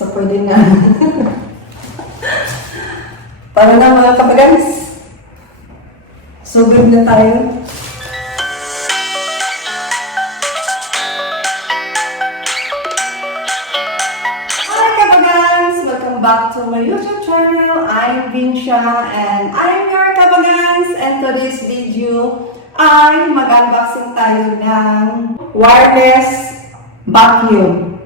So, pwede na. Para na mga kabagangs. Sugod na tayo. Hi kabagangs! Welcome back to my YouTube channel. I'm Vincia and I'm your kabagangs. And today's video ay mag-unboxing tayo ng wireless vacuum.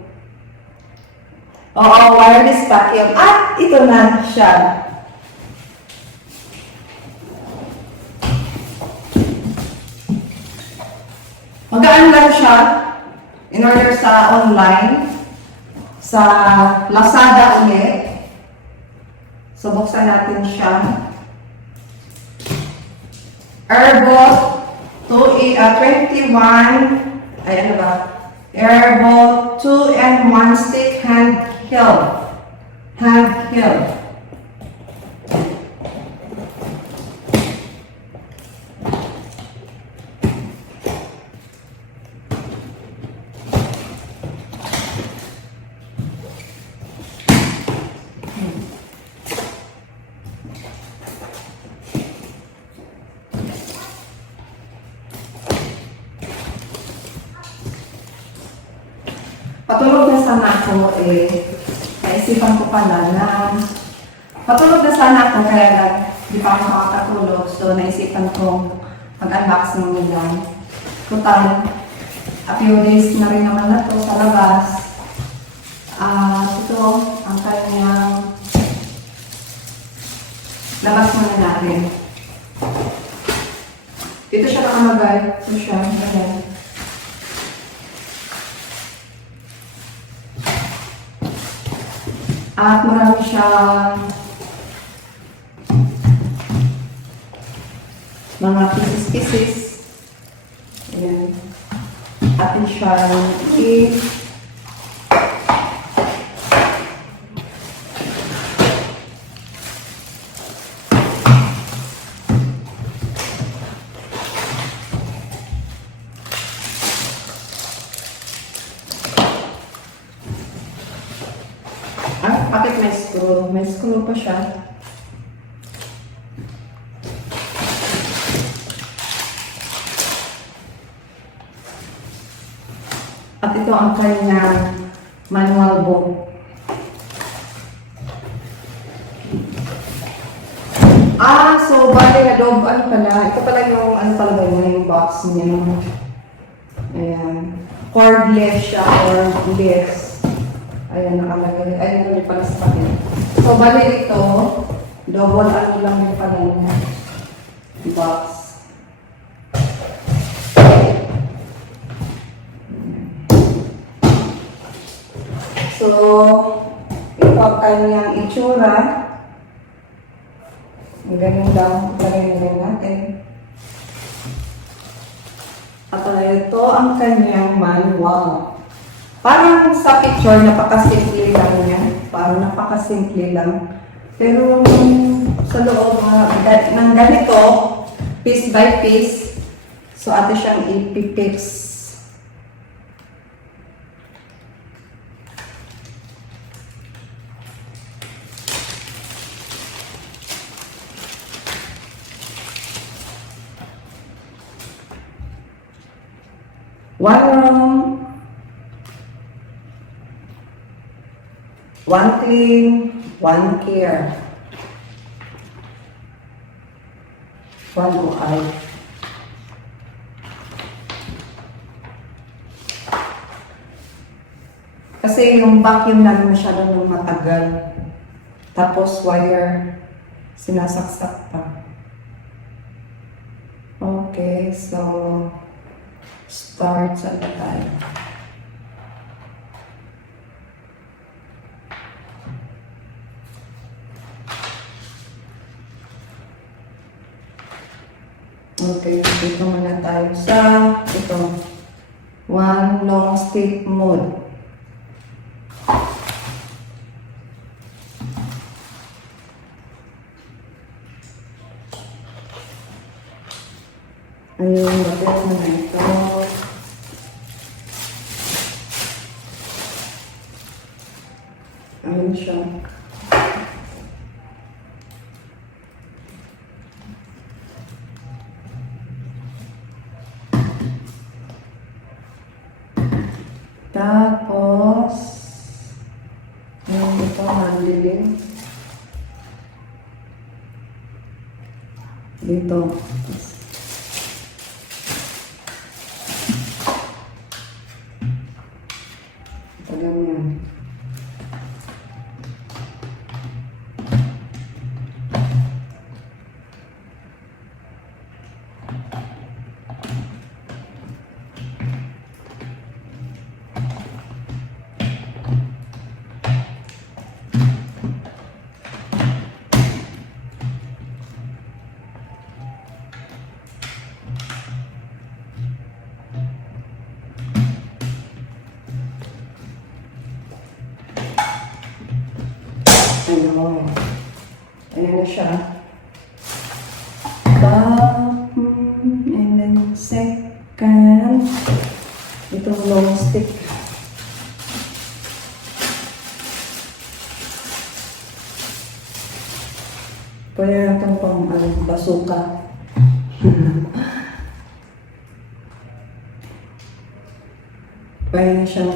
Oo, wireless vacuum. At ito na siya. Magaan lang siya. In order sa online. Sa Lazada ulit. So, buksan natin siya. Airbot 21. Ay, ano ba? Airbot 2-in-1 stick handheld. Patulog na sana ako naisipan ko pala na patulog na sana ako kaya lang di pa ako makakatulog. So naisipan ko mag-unboxing nila. Total, a few days na rin naman na to sa labas. Ito ang kanyang labas muna natin. Dito siya nakamagay. Ito siya. Ayan. At marami siyang mga pieces. Ayan. Atin siyang bakit may screw? May screw pa siya. At ito ang kanyang manual book. So bali na dog, ano pala? Ito pala yung, ano talaga yung box niya. Ayan. Cordless siya, cordless. Ayan, nakalagay. Ayan, nakalagay pala sa pakin. So, bali ito, double ano lang yung pala niya. Box. So, ito ang kanyang itsura. Ang ganyan lang. Lagay natin. At ito ang kanyang manual. Parang sa picture, napakasimple lang niya. Parang napakasimple lang. Pero sa loob ng ganito, piece by piece, so ate siyang ipipix. One room. One clean, one care. One ukay. Kasi yung vacuum namin masyado nang matagal. Tapos wire, sinasaksak pa. Okay, so start sa tayo. Okay, dito muna tayo sa ito. One long stick mode. Ayun, bakit mo na ito. Ayun siya. Tapos, ito, nabili. Dito. Ito lang yan. Ayun. Ayan na siya. And then second, itong long stick. Pwede natin pang basuka. Pwede na siyang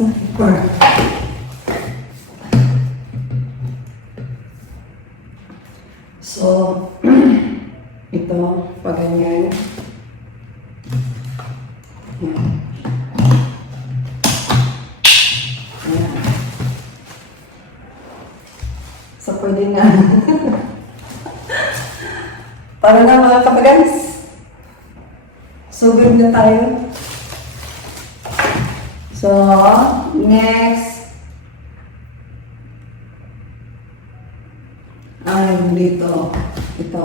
sniper. So, ito, pag ganyan. Ayan. Ayan. So, pwede na. Para na mga kabagangs. So, good na tayo. So, next, ay, dito, ito.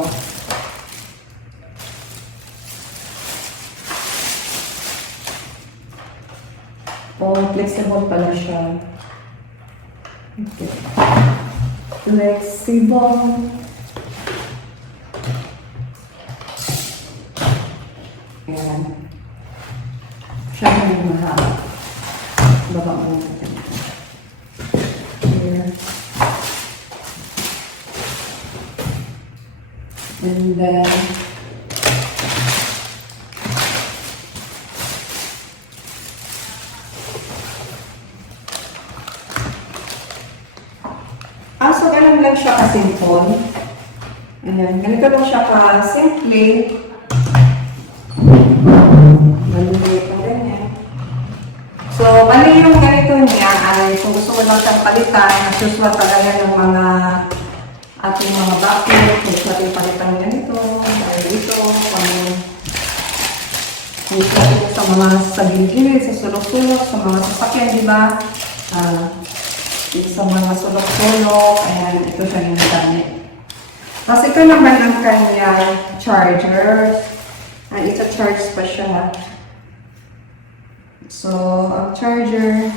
Oh, flexible pala siya. Okay. Flexible. Ayan. Siya yung mahal. Baba mo natin. Here. And then, so ganun lang siya ka-simple. Ayan, ganito lang siya ka-simple. Ganito ganyan. So, mali yung ganito niya ay kung gusto mo lang siyang palitan, as usual talaga ng mga ating mga vacuum, kung gusto natin palitan ganito, dahil ito, kung gusto natin sa mga sa gilid, sa sulok-sulok, sa mga sasakyan, di ba? Sa mga sulok-sulok, ayan, ito siya yung gamit. Tapos ito naman ang kanyang charger. Ito charge pa siya. So, ang charger.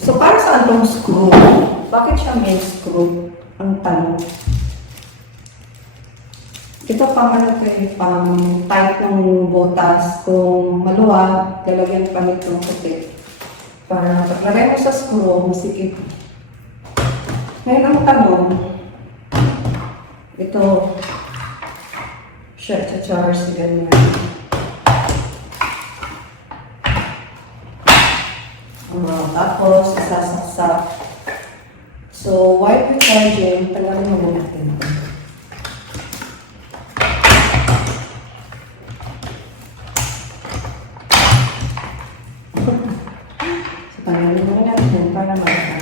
So, para saan itong screw? Bakit siya may screw? Ang tanong. Ito pang ano ito eh, pang type ng botas. Kung maluwag, lalagyan pa nitong puti. Para paglagay mo sa screw, masikip. Ngayon ang tanong, ito, siya charge ganyan. Tapos, isasaksak. So, while we're charging, tagalin muna natin ito. So, tagalin muna natin para makakaya.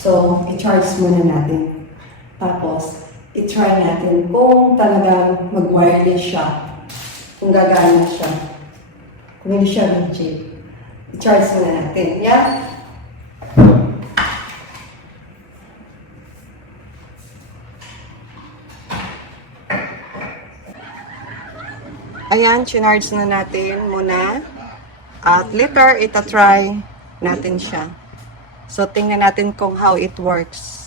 So, i-charge muna natin. Tapos, i-try natin kung talagang mag-wireless siya. Kung gagana siya. Kung hindi siya legit. I-charge muna natin. Yeah? Ayan, chinarge na natin muna. At later, ita-try natin siya. So, tingnan natin kung how it works.